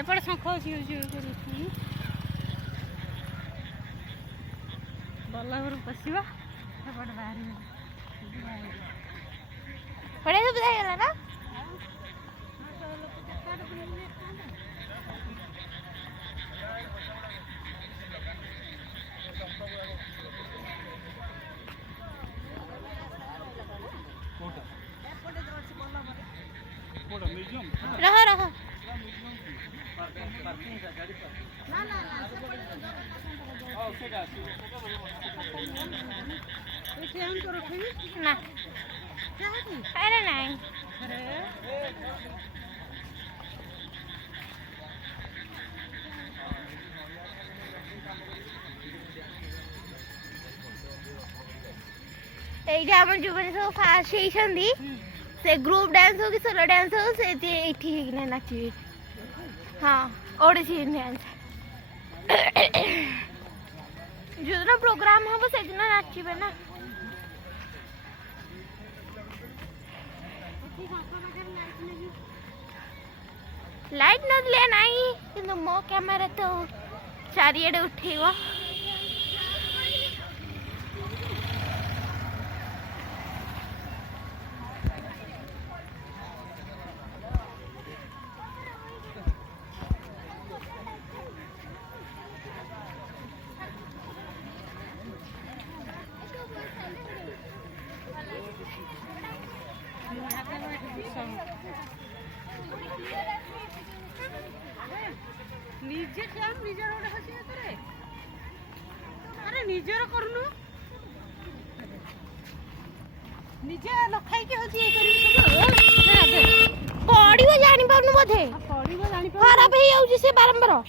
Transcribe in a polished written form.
एपटे शंख अच्छी गला घर पशिवा एपटे बाहर बड़े सुविधा है ना रहा रहा ना अरे नहीं এইটা আমার জীবনে সব ফার্স্ট ହେଇଛନ୍ତି से ग्रुप डांस हो कि सोलो डांस हो से एठी ने नाची हां ओडिसी डांस जो दिन प्रोग्राम हम से दिन नाचीबे ना लाइट नदले नाही किंतु मो कैमरा तो चारिएडे उठेइबो निजे काम निजे रोड हसी करे अरे निजे रो करनु निजे लखाई के हसी करी सब पड़िबो जानि पाउनु बोधे पड़िबो जानि खराब हे जाउछि से बारंबार